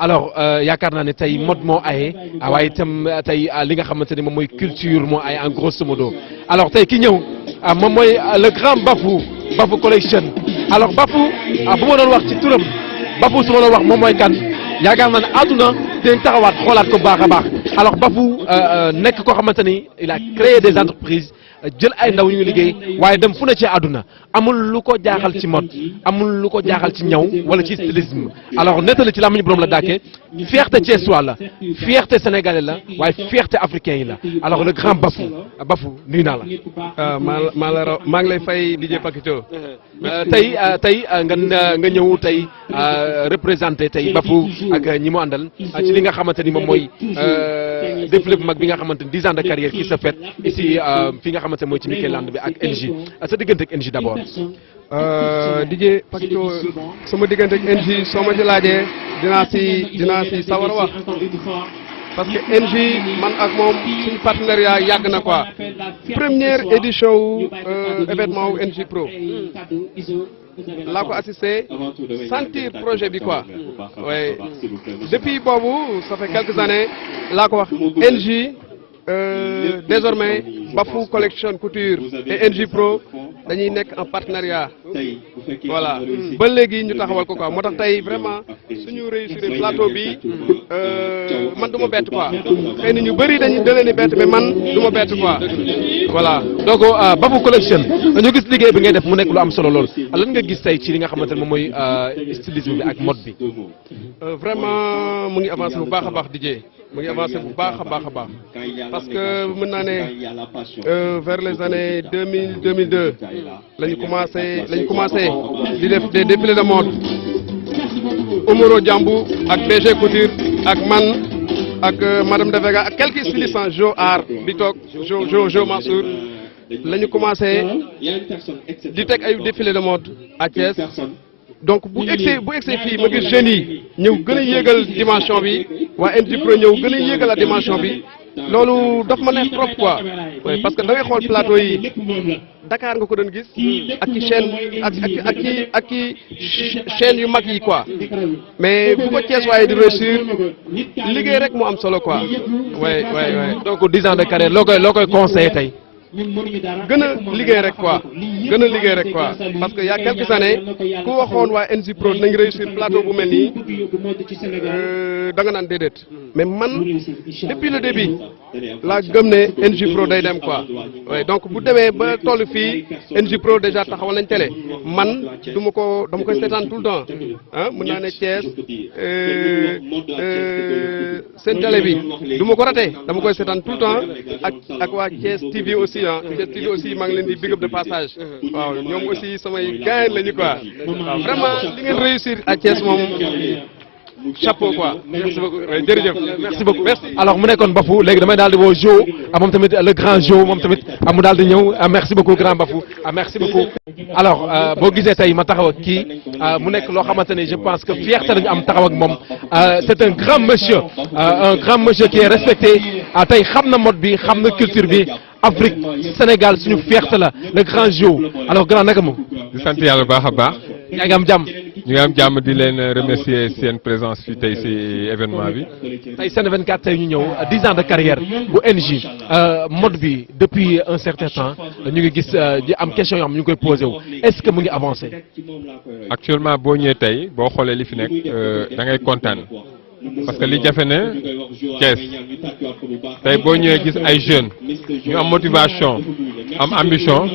alors yaakaar naa ne tey mode moo aye waaye itam tey li nga xamante ni moom mooy culture moo aye en grosso modo alors tey ki ñëw moom mooy le grand Bafou collection alors Bafou bu ma doon wax ci turam Bafou su ma doon wax moom mooy kan yaakaar naa ne àdduna dinañ taxawaat xoolaat ko baax a baax alors Bafou nekk koo xamante ni il a créé des entreprises jël ay ndaw ñu liggéey waaye dem fu ne ci àdduna amul lu ko jaaxal ci mode amul lu ko jaaxal ci ñaw wala ci stylisme alors nettali ci làmmiñu borom la dàkkee fierté thiessois la fierté sénégalais la waaye fierté africain yi la alors le grand Bafou nuyu naa la. maa ngi lay fay DJ Pakito. tey nga ñëw tey représenté tey Bafou ak ñi mu àndal ci li nga xamante ni moom mooy défilé bu mag bi nga xamante ni 10 ans de carrière qui se fait ici fi nga xamante mooy ci Mikeland bi ak NJ sa diggante ak NJ d'abord. DJ Pakito sama diggante ak NJ soo ma ci laajee dinaa si sawar a wax parce que NJ man ak moom suñu partenariat yàgg na quoi première édition wu événement wu NJ Pro laa ko assisté sentir projet bi quoi ouais depuis boobu ça fait quelques années laa ko wax NJ désormais Bafou Collection Couture et NJ Pro dañuy nekk en partenariat voilà ba léegi ñu taxawal ko quoi moo tax tey vraiment suñu réussir plateau bi man du ma bett quoi xëy na ñu bëri da leen di bett mais man du ma bett quoi voilà. donc Bafou Collection ñu gis liggéey bi ngay def mu nekk lu am solo lool lan nga gis tey ci li nga xamante ne moom mooy stylisme bi ak mode bi. vraiment mu ngi avancé bu baax a baax DJ. mu ngi avancé bu baax a baax parce que mën naa ne vers les années 2002 lañu commencé di def des défilés de mode Omoro Diambou ak BG Couture ak man ak madame de Vega ak quelques stylistes Jo Art bi toog Jo Mansour la ñu commencé di teg ay défilés de mode à Thiès. donc bu egsee fii ma gis jeunes yi ñëw gën a yéegal dimension bi waa NJ Pro ñëw gën a yéegal la dimension bi loolu daf ma neex trop quoi parce que da ngay xool plateau yi Dakar nga ko doon gis ak ci chaîne ak ci chaîne yu mag yi quoi mais bu ko Thiès waaye di réussir liggéey rek moo am solo quoi ouais donc 10 ans de carrière loo koy conseillé tey. gën a liggéey rek quoi parce que y a quelques années ku waxoon waa NJ Pro nañ réussir plateau bu mel nii da nga naan déedéet mais man depuis le début laa gëm ne NJ Pro day dem quoi ouais donc bu demee ba toll fii NJ Pro déjà taxawal nañ télé man dama koy seetaan tout le temps ah mën naa ne Thiès seen télé bi du ma ko raté dama koy seetaan tout le temps ak waa Thiès TV aussi. Thiès TV aussi maa ngi leen di big up de passage waaw ñoom aussi samay gars lañu quoi waaw vraiment li ngeen réussir à Thiès moom chapeau quoi merci beaucoup jërëjëf merci beaucoup alors mu nekkoon Bafou léegi damay daal di woo Jo moom tamit le grand Jo moom tamit mu daal di ñëw merci beaucoup grand Bafou merci beaucoup alors boo gisee tey ma taxaw ak kii mu nekk loo xamante ne je pense que fierté lañu am taxaw ak moom c'est un grand monsieur qui est respecté tey xam na mode bi xam na culture bi Afrique Sénégal suñu fierté la le grand Jo alors grand naka moom. di sant yàlla baax a baax. yaa ngi am jàmm. ñu ngi am jàmm di leen remercier seen présence fii tey si événement bi. tey Sen 24 tey ñu ñëw 10 ans de carrière bu NJ mode bi depuis un certain temps ñu ngi gis di am question yoo xam ñu ngi koy posé wu est-ce que mu ngi avancé. actuellement boo ñëwee tey boo xoolee li fi nekk da ngay kontaan. parce que li jafe na Thiès tey boo ñëwee gis ay jeunes ñu am motivation am ambition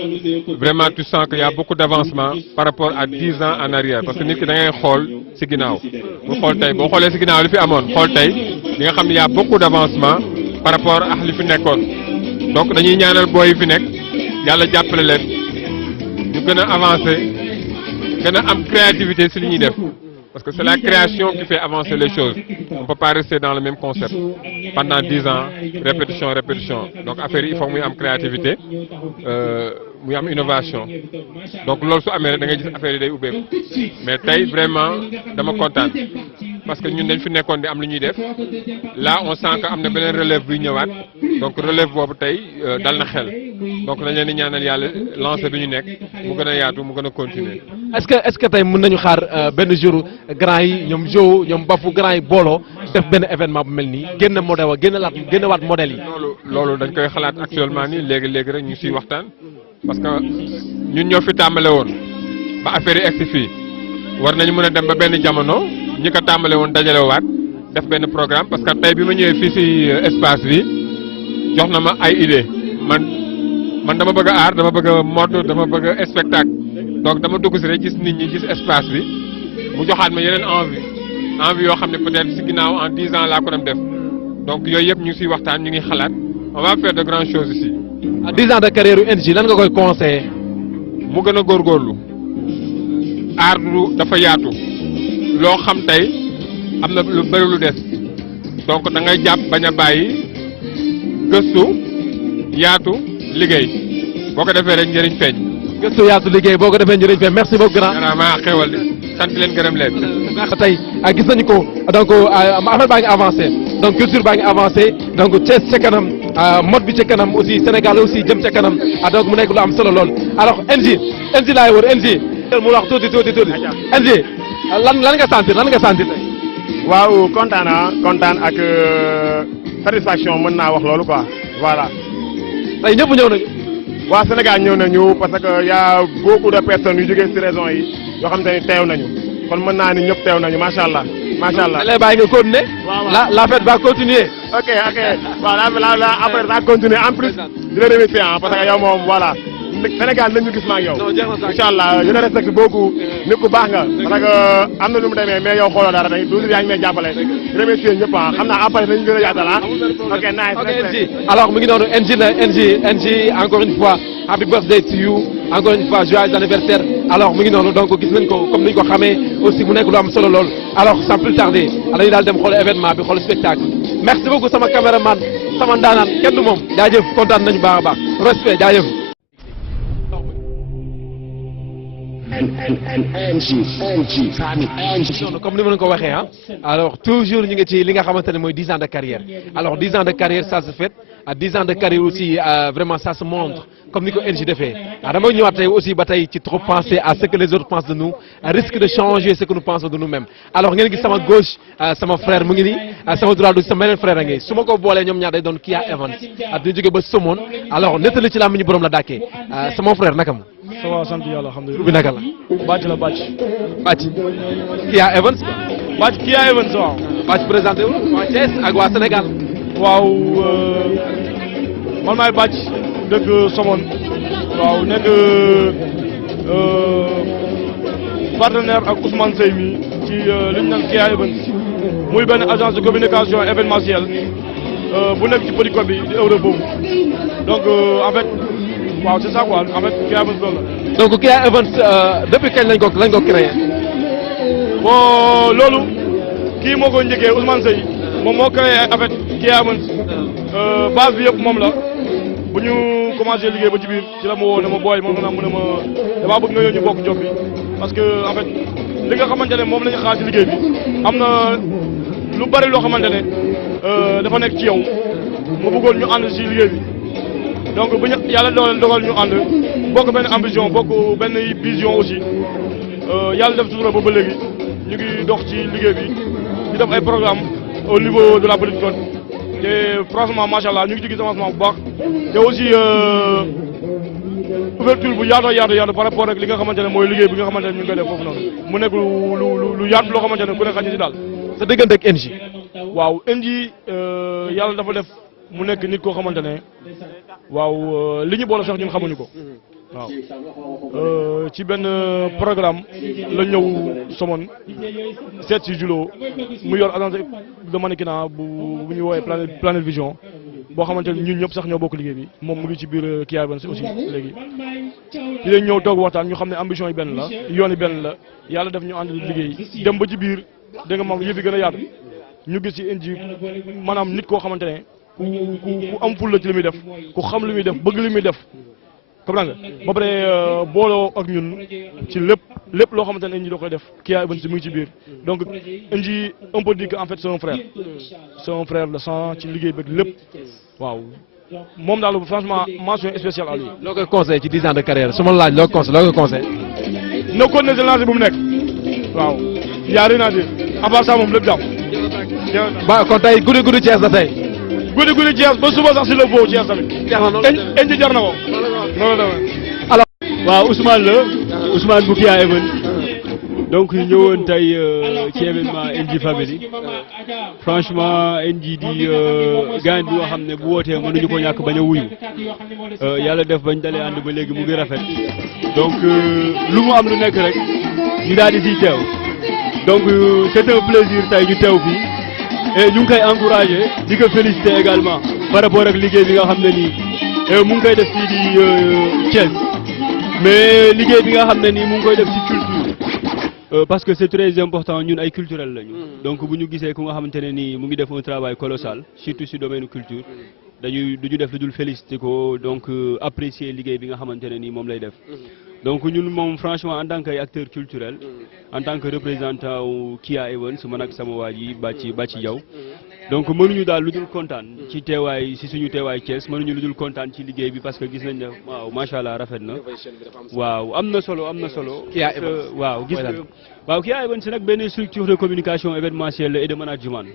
vraiment tu sens qu'il y a beaucoup d'avancement par rapport à 10 ans en arrière parce que nit ki da ngay xool ci ginnaaw bu xool tey boo xoolee ci ginnaaw li fi amoon xool tey li nga xam ne y a beaucoup d'avancement par rapport ak li fi nekkoon donc dañuy ñaanal booy yi fi nekk yàlla jàppale leen ñu gën a avancer gën a am créativité ci li ñuy def. Parce que c'est la création qui fait avancer les choses. On ne peut pas rester dans le même concept pendant 10 ans, répétition. Donc affaire il faut muy am créativité, muy am innovation. Donc loolu su amee da ngay gis affaire yi day ubbeeku mais tey vraiment dama kontaan parce que ñun dañ fi nekkoon di am lu ñuy def là on sent que am na beneen relève buy ñëwaat donc relève boobu tey dal na xel donc dañ leen di ñaanal yàlla lancé bi ñu nekk mu gën a yaatu mu gën a continuer. est-ce que tey mën nañu xaar benn jour grand yi ñoom Jo ñoom Bafou grand yi booloo def benn événement bu mel nii génn modèle wa génn waat modèle yi. loolu dañ koy xalaat actuellement nii léegi rek ñu siy waxtaan parce que ñun ñoo fi tàmbale woon ba affaire yi egsi fii war nañu mën a dem ba benn jamono ñi ko tàmbale woon dajale waat def benn programme parce que tey bi ma ñëwee fii si espace bi jox na ma ay idée man dama bëgg a art dama bëgg a mode dama bëgg a spectacle donc dama dugg si rek gis nit ñi gis espace bi mu joxaat ma yeneen envie yoo xam ne peut-être si ginnaaw en 10 ans laa ko dem def donc yooyu yëpp ñu ngi siy waxtaan ñu ngi xalaat on va faire de grandes choses ici. à 10 ans de carrière u NJ lan nga koy conseiller. mu gën a góorgóorlu art du dafa yaatu loo xam tey am na lu bëri lu des donc da ngay jàpp bañ a bàyyi gëstu yaatu liggéey boo ko defee rek njëriñ feeñ. gëstu yaatu liggéey boo ko defee njëriñ feeñ merci beaucoup grand. vraiment xewal di sant leen gërëm leen. tey gis nañu ko donc affaire baa ngi avancé donc culture baa ngi avancé donc Thiès ca kanam mode bi ca kanam aussi Sénégal aussi jëm ca kanam donc mu nekk lu am solo lool alors NJ laay wër NJ mu wax tuuti NJ lan nga sentir tey. waaw kontaan ak satisfaction mën naa wax loolu quoi voilà. tey ñëpp ñëw nañu. waa Sénégal ñëw nañu parce que y a beaucoup de personnes yu jógee ci régions yi yoo xam te ni teew nañu kon mën naa ni ñëpp teew nañu macha allah. lay bàyyi nga continuer. la fête va continuer. ok voilà après ça continue en plus di la remercier parce que yow moom voilà Sénégal nañu gis ma ak yow. incha allah je le respecte beaucoup nit ku baax nga parce que am na lu mu demee mais yow xooloo dara tey toujours yaa ngi may jàppale remercier ñëpp xam naa après dañu gën a yaatal ok nice. alors mu ngi noonu NJ encore une fois happy birthday to you encore une fois joyeux anniversaire alors mu ngi noonu donc gis nañ ko comme ni ñu ko xamee aussi mu nekk lu am solo lool alors sans plus tarder dañuy daal dem xool événement bi xool spectacle merci beaucoup sama caméraman sama ndaanaan kenn du moom jaajëf kontaan nañu baax a baax respect jaajëf. comme ni ma leen ko waxee alors toujours ñu ngi ci li nga xamante ne mooy 10 ans de carrière alors 10 ans de carrière ça se fait 10 ans de carrière aussi vraiment ça se montre comme ni ko NJ defee dama ñëwaat tey aussi ba tey ci trop penser à ce que les autres pensent de nous risque de changer ce que nous pensons de nous-mêmes alors ngeen gis sama gauche sama frère mu ngi nii sama droite sama beneen frère a ngi su ma ko boolee ñoom ñaar day doon Kia Evans dina jóge ba Somone alors nettali ci laa mu ñu borom la dàkkee sama frère naka ma. ça va sant yàlla alhamdulilah. tur bi naka la. Bàcc. Kia Evans. Kia Evans waaw. Bàcc présenté wu waa Thiès ak waa Sénégal. waaw man maay Bàcc dëkk Somone waaw nekk partenaire ak Ousmane Seye mi ci li ñu naan Kia Evans muy benn agence de communication événementielle bu nekk ci Petit Côte bi di Eurobom donc en fait. waaw c'est ça quoi en fait Kia Evans loolu la. donc Kia Evans depuis kañ lañ ko créé. bon loolu kii moo ko njëkkee Ousmane Seye moom moo créé en fait Kia Evans base bi yëpp moom la bu ñu commencé liggéey ba ci biir ci la ma woo ne ma booy moom mu ne ma damaa bëgg nga yow ñu bokk job bi parce que en fait li nga xamante ne moom la ñu xaar ci liggéey bi am na lu bari loo xamante ne dafa nekk ci yow ma bëggoon ñu ànd ci liggéey bi. donc bu ñu yàlla dogal ñu ànd bokk benn ambition bokk benn vision aussi yàlla def sutura ba léegi ñu ngi dox ci liggéey bi di def ay programme au niveau de la Petite Côte te franchement macha allah ñu ngi ci gis avancement bu baax te aussi ouverture bu yaatu par rapport ak li nga xamante ne mooy liggéey bi nga xamante ne ñu ngi koy def foofu noonu mu nekk lu yaatu loo xamante ne ku ne xaj ci daal. sa diggante ak NJ. waaw NJ yàlla dafa def mu nekk nit koo xamante ne. waaw li ñu boole sax ñun xamuñu ko waaw ci benn programme la ñëw Somone seet si Julo mu yor agence de mannequinat bu ñu woowee Planet Vision boo xamante ne ñun ñëpp sax ñoo bokk liggéey bi moom mu ngi ci biir Kia Evans aussi léegi ci lañ ñëw toog waxtaan ñu xam ne ambition yi benn la yoon yi benn la yàlla def ñu ànd liggéey dem ba ci biir da nga moom yëf yi gën a yaatu ñu gis ci NJ maanaam nit koo xamante ne ku am ful la ci li muy def ku xam li muy def bëgg li muy def comprends nga ba pare booloo ak ñun ci lépp lépp loo xamante ne NJ da koy def Kia Events mu ngi ci biir donc NJ on peut dire que en fait c'est un frère de sang ci liggéey beeg lépp waaw moom daal franchement mention spéciale à lui. loo koy conseil ci 10 ans de carrière su ma laaj loo koy conseil. na ko ne lancé bu mu nekk waaw yaa rien à dire à part ça moom lépp jàpp. ba kon tey guddi Thiès la tey. guddi Thiès ba suba sax si le beau Thiès tamit. jar na noonu NJ jar na ko. noonu la demee. alors. waaw Ousmane la Ousmane bu Kia Events donc ñëwoon tey ci événement NJ Family franchement NJ di gaañ bi nga xam ne bu wootee mënuñu ko ñàkk bañ a wuyu yàlla def bañ dalee ànd ba léegi mu ngi rafet donc lu mu am lu nekk rek ñu daal di siy teew donc c'est un plaisir tey ñu teew fii et ñu ngi koy encouragé di ko féliciter également par rapport ak liggéey bi nga xam ne nii mu ngi koy def fii di Thiès mais liggéey bi nga xam ne nii mu ngi koy def ci culture parce que c'est très important ñun ay culturel lañu donc bu ñu gisee ku nga xamante ne nii mu ngi def un travail colossal surtout ci domaine culture duñu def lu dul féliciter ko donc apprécier liggéey bi nga xamante ne nii moom lay def donc ñun moom franchement en tant que acteur culturel en tant que représentant wu Kia Events man ak sama waa ji Bàcci Jaw donc mënuñu daal lu dul kontaan ci teewaay ci suñu teewaay Thiès mënuñu lu dul kontaan ci liggéey bi parce que gis nañ ne waaw macha allah rafet na waaw am na solo Kia Events waaw gis nga waaw Kia Events nag benn structure de communication événementielle et de management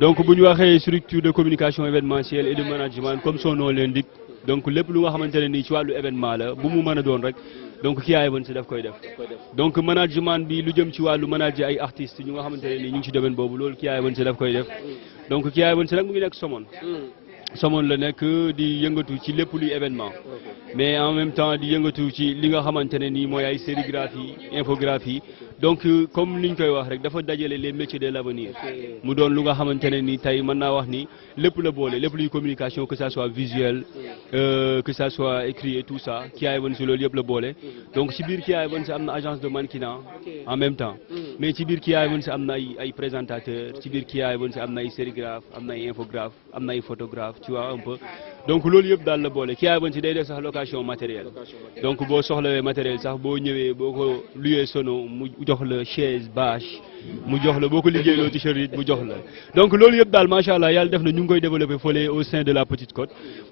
donc bu ñu waxee structure de communication événementielle et de management comme son nom l'indique donc lépp lu nga xamante ne nii ci wàllu événement la bu mu mën a doon rek donc Kia Events daf koy def donc management bi lu jëm ci wàllu manager ay artistes ñu nga xamante ne nii ñu ngi ci domaine boobu loolu Kia Events daf koy def donc Kia Events nag mu ngi nekk Somone la nekk di yëngatu ci lépp luy événement mais en même temps di yëngatu ci li nga xamante ne nii mooy ay sérigraphie infographie donc comme li ñu koy wax rek dafa dajale les métiers de l'avenir mu doon lu nga xamante ne ni tey mën naa wax ni lépp la boole lépp luy communication que ça soit visuel que ça soit écrit et tout ça Kia Events loolu yëpp la boole donc ci biir Kia Events am na agence de mannequinat en même temps mais ci biir Kia Events am na ay présentateurs ci biir Kia Events am na ay sérigraphe am na ay infographe am na ay photographe tu vois un peu donc loolu yëpp daal la boole Kia Events day def sax location matériel donc boo soxlawee matériel sax boo ñëwee boo ko luyee sono mu jox la chaise bâche mu jox la boo ko liggéeyloo t-shirt it mu jox la donc loolu yëpp daal macha allah yàlla def na ñu ngi koy développé fële au sein de la Petite Côte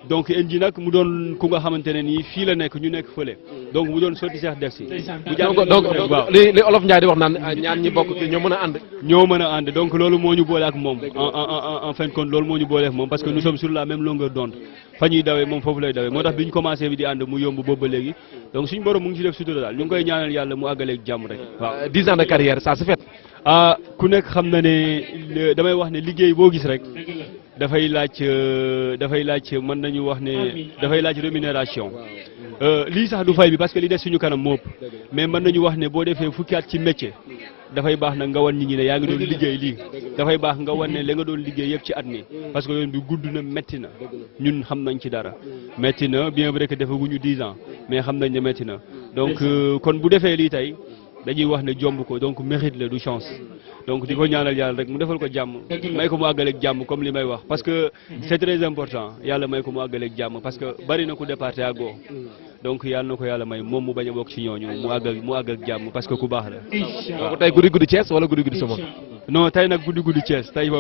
donc NJ nag mu doon ku nga xamante ne nii fii la nekk ñu nekk fële donc mu doon sotti seex def si donc li Olof Ndiaye di wax naan ñaan ñi bokk ki ñoo mën a ànd donc loolu moo ñu boole ak moom en fin de compte loolu moo ñu boole ak moom parce que nous sommes sur la même longueur d'onde fa ñuy dawee moom foofu lay dawee moo tax bi ñu commencé bi di ànd mu yomb boobu ba léegi donc suñu borom mu ngi ci def sutura daal ñu ngi koy ñaanal yàlla mu àggaleeg jàmm rek waaw 10 ans de carrière ça se fait. ku nekk xam na ne damay wax ne liggéey boo gis rek dafay laaj mën nañu wax ne dafay laaj rémunération lii sax du fay bi parce que li des suñu kanam moo ëpp mais mën nañu wax ne boo defee fukki at ci métier dafay baax nag nga wan nit ñi ne yaa ngi doon liggéey lii dafay baax nga wan ne li nga doon liggéey yëpp ci at mi parce que yoon bi gudd na métti na ñun xam nañ ci dara métti na bien vrai que defaguñu 10 ans mais xam nañ ne métti na donc kon bu defee lii tey dañuy wax ne jomb ko donc mérite la du chance donc di ko ñaanal yàlla rek mu defal ko jàmm may ko mu àggaleeg jàmm comme li may wax parce que c'est très important yàlla may ko mu àggaleeg jàmm parce que bari na ku départé àggoo donc yàlla na ko yàlla may moom mu bañ a bokk ci ñooñu mu àgg ak jàmm parce que ku baax la. waaw tey guddi Thiès wala guddi Somone. non tey nag guddi Thiès tey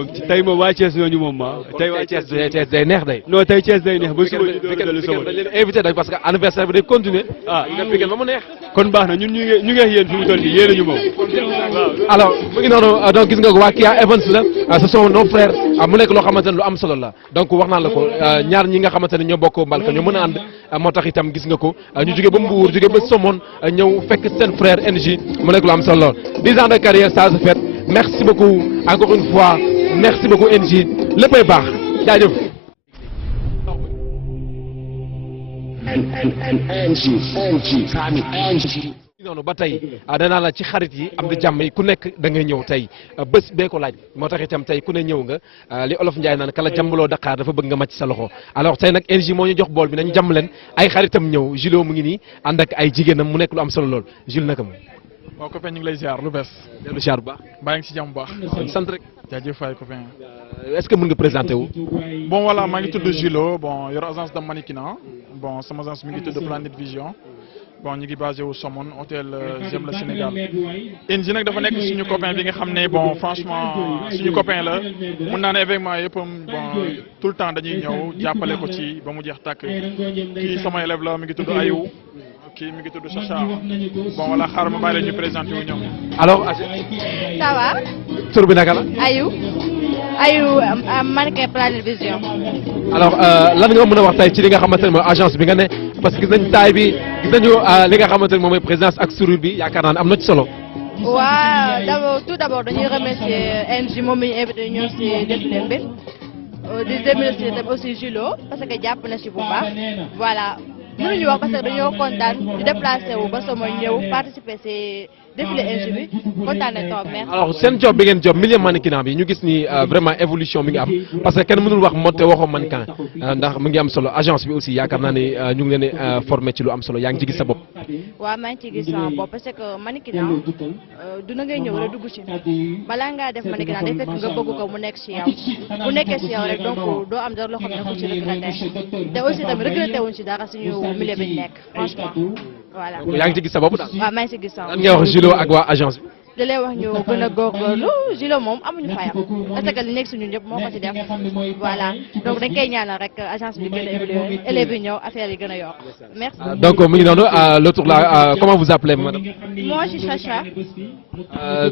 moom waa Thiès ñooñu moom ma. tey waa Thiès day neex day. non tey Thiès day neex ba suba ñu doon dellu Somone dañ leen invité day parce que anniversaire bi day continuer. nga piqué ba mu neex. kon baax na ñun ñu ngi yéen fi mu toll nii yéen a ñu moom. alors mu ngi noonu donc gis nga ko waa Kia Events la ce sont nos frères mu nekk loo xamante ne lu am solo la donc wax naa la ko ñaar ñi nga xamante ne ñoo bokk mbalka ñoo mën a ànd moo tax itam gis nga ko ñu jógee ba Mbour jógee ba Somone ñëw fekk seen frère NJ mu nekk lu am solo 10 ans de carrière ça se fait merci beaucoup encore une fois merci beaucoup NJ léppay baax jaajëf. noonu ba tey danaa la ci xarit yi am di jàmm yi ku nekk da ngay ñëw tey bés bee ko laaj moo tax itam tey ku ne ñëw nga li olof Njaay naan kala jàmbaloo Dakar dafa bëgg nga màcc sa loxo alors tey nag NJ moo ñu jox bool bi nañu jàmm leen ay xaritam ñëw Jules mu ngi nii ànd ak ay jigéenam mu nekk lu am solo lool Jules naka moom. waaw copain ñu ngi lay ziar lu bees. dellu ziar bu baax. baa ngi si jàmm bu baax. sant rek. jaajëf waay copain. est-ce que mën nga présenter wu. bon voilà maa ngi tudd Jules bon yor agence de mannequinat bon sama agence mi ngi tudd Planet Vision bon ñu ngi basé wu Somone hôtel J'aime le Sénégal. Inji nag dafa nekk suñu copain bi nga xam ne bon franchement suñu copain la mun naa ne événement yëpp bon tout le temps dañuy ñëw jàppale ko ci ba mu jeex tàkk kii sama élève la mi ngi tudd Ayou kii mi ngi tudd Chacha bon voilà xaaral ma bàyyi la ñu présenté wu ñoom. alors. ça va. tur bi naka la. Ayou mannequin Planète Vision. alors lan nga mën a wax tey ci li nga xamante ne mooy agence bi nga ne parce que gis nañ taay bi gis nañu li nga xamante ne moom mooy présidence ak sourire bi yaakaar naa ne am na ci solo. waaw tout d'abord dañuy remercier NJ moom mi ñu invité ñëw si défilé bi di remercier tamit aussi Julo parce que jàpp na si bu baax voilà mënuñu wax parce que dañoo kontaan di déplacé wu ba sama ñëw participer si défilé NJ bi kontaan nañ trop merci. alors seen job bi ngeen job milieu mannequinat bi ñu gis ni vraiment évolution bi nga am parce que kenn mënul wax mode te waxoo mannequin ndax mu ngi am solo agence bi aussi yaakaar naa ne ñu ngi leen a formé ci lu am solo yaa ngi ci gis sa bopp. waaw maa ngi ciy gis sama bopp parce que mannequinat du na ngay ñëw rek dugg ci balaa ngaa def mannequinat day fekk nga bëgg ko mu nekk ci yow bu nekkee ci yow rek donc doo am dara loo xam ne ku ci regretté te aussi tamit regretté wuñ ci dara suñu milieu bi ñu nekk franchement voilà. yaa ngi ci gis sa bopp daal. waaw maa ngi ci gis sama bopp. lan ngay wax Julo ak waa agence bi. di lay wax ñu gën a góorgóorlu Julo moom amuñu fayam parce que li nekk suñu ñëpp moo ko ci def voilà donc dañ koy ñaanal rek agence bi gën a évoluer élèves yi ñëw affaire yi gën a yokk merci. donc mu ngi noonu l'autre là comment vous appelez madame. moi je suis Chacha.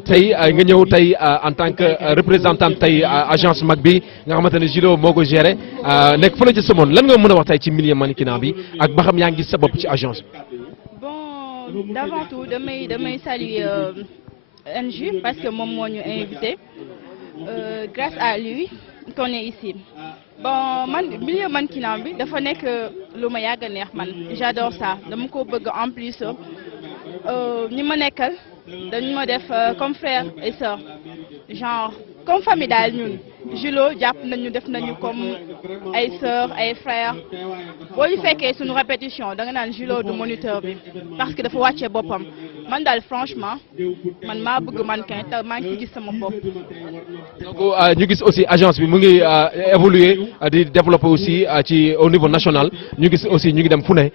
tey nga ñëw tey en tant que représentante tey agence mag bi nga xamante ne Julo moo ko géré nekk fële ci Somone lan nga mën a wax tey ci milieu mannequinat bi ak ba xam yaa ngi gis sa bopp ci agence bi. bon d'avant tout damay saluer NJ parce que moom moo ñu invité grâce à lui qu'on est ici bon man milieu mannequinat bi dafa nekk lu ma yàgg a neex man j'adore ça dama ko bëgg en plus ñi ma nekkal dañu ma def comme frère et sœur genre comme famille daal ñun Julo jàpp nañu def nañu comme ay sœur ay frère boo ñu fekkee suñu répétition da nga naan Julo du moniteur bi parce que dafa wàccee boppam man daal franchement man maa bëgg mannequin te maa ngi ci gis sama bopp. donc ñu gis aussi agence bi mu ngi évoluer di développer aussi ci au niveau national ñu gis aussi ñu ngi dem fu ne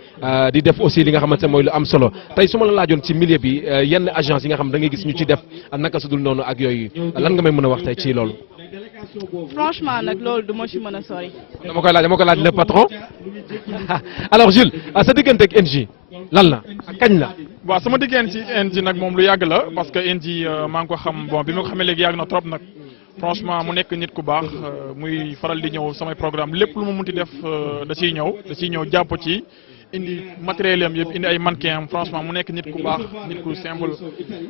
di def aussi li nga xamante ne mooy lu am solo tey su ma la laajoon ci milieu bi yenn agence yi nga xam da ngay gis ñu ci def naka su dul noonu ak yooyu lan nga may mën a wax tey ci loolu. franchement nag loolu du ma ci mën a sori. dama koy laaj le patron alors Jules sa diggante ak NJ lan la ak kañ la. waaw sama diggante ci NJ nag moom lu yàgg la parce que NJ maa ngi ko xam bon bi ma ko xamee léegi yàgg na trop nag franchement mu nekk nit ku baax muy faral di ñëw samay programme lépp lu mu munti def da ciy ñëw jàpp ci indi matériel am yëpp indi ay mannequin am franchement mu nekk nit ku baax nit ku simple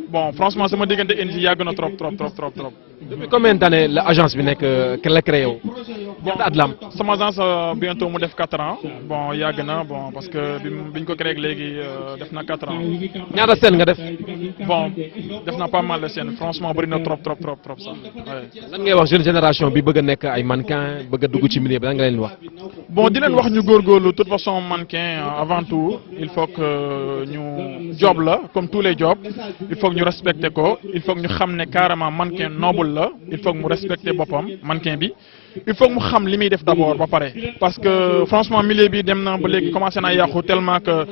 bon franchement sama diggante NJ yàgg na trop. depuis combien d'années la agence bi nekk la créé wu. ñaata at la am. sama agence bientôt mu def 4 ans bon yàgg na bon parce que biñ ko créé léegi def na 4 ans. ñaata scène nga def. bon def na pas mal de scènes franchement bëri na trop sax. lan ngay wax jeune génération bi bëgg a nekk ay mannequin bëgg a dugg ci milieu bi lan nga leen wax. bon di leen wax ñu góorgóorlu de toute façon mannequin avant tout il faut que ñu job la comme tous les jobs il faut que ñu respecter ko il faut que ñu xam ne carrément mannequin noble la il faut que mu respecter boppam mannequin bi il faut que mu xam li muy def d'abord ba pare parce que franchement milieu bi dem na ba léegi commencé na yàqu tellement que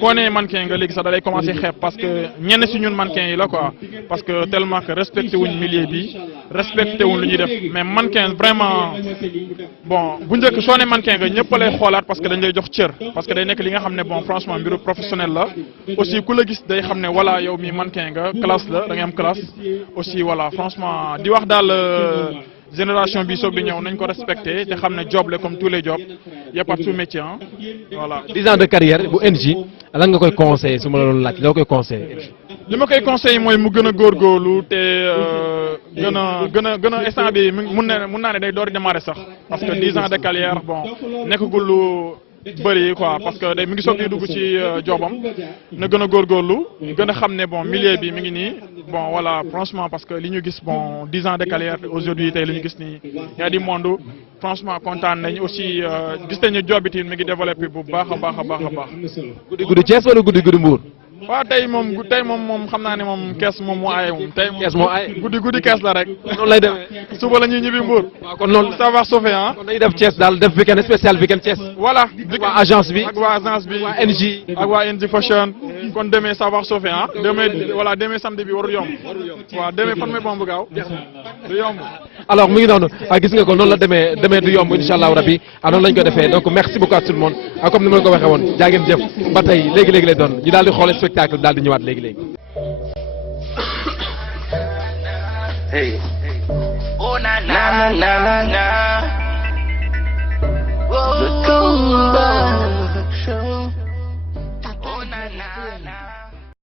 koo nee mannequin nga léegi sax da lay commencé xeeb parce que ñenn si ñun mannequin yi la quoi parce que tellement que respecté wuñ milieu bi respecté wuñ lu ñuy def mais mannequin vraiment bon bu njëkk soo nee mannequin nga ñëpp lay xoolaat parce que dañ lay jox cër parce que day nekk li nga xam ne bon franchement mbiru professionnel la aussi ku la gis day xam ne voilà yow mi mannequin nga classe la da ngay am classe aussi voilà franchement di wax daal génération bi soog di ñëw nañ ko respecté te xam ne job la comme tous les jobs y a pas de sous-métier voilà. 10 ans de carrière bu NJ lan nga koy conseillé su ma la doon laaj loo koy conseillé. li ma koy conseillé mooy mu gën a góorgóorlu te gën a instant bi mun naa ne day door di démarrer sax parce que 10 ans de carrière bon nekkagul lu bëri quoi parce que day mi ngi soog di dugg ci jobam na gën a góorgóorlu gën a xam ne bon milieu bi mi ngi nii bon voilà franchement parce que li ñu gis bon 10 ans de carrière aujourd'hui tey li ñu gis nii y a du monde franchement kontaan nañ aussi gis nañu job bi mi ngi développé bu baax a baax. guddi Thiès wala guddi Mbour. waaw tey moom xam naa ne moom kees moom moo aaye moom tey kees moo aaye guddi kees la rek. noonu lay demee. suba la ñuy ñibbi Mbour. waaw kon noonu ça va sauver ah. kon dañuy def Thiès daal def weekend spécial weekend Thiès. voilà. waa agence bi ak waa agence bi waa NJ. ak waa NJ Fashion. kon demee ça va sauver ah. demee samedi bi warul yomb. waaw demee fan may bomb gaaw. du yomb. alors mu ngi noonu gis nga ko noonu la demee du yomb incha allahu rabi noonu lañ ko defee donc merci beaucoup à tout le monde comme ni ma la ko waxee woon jaa ngeen jëf ba tey léegi lay doon ñu daal di xool spectacle daal di ñëwaat léegi. Hey. Oh na na na na na.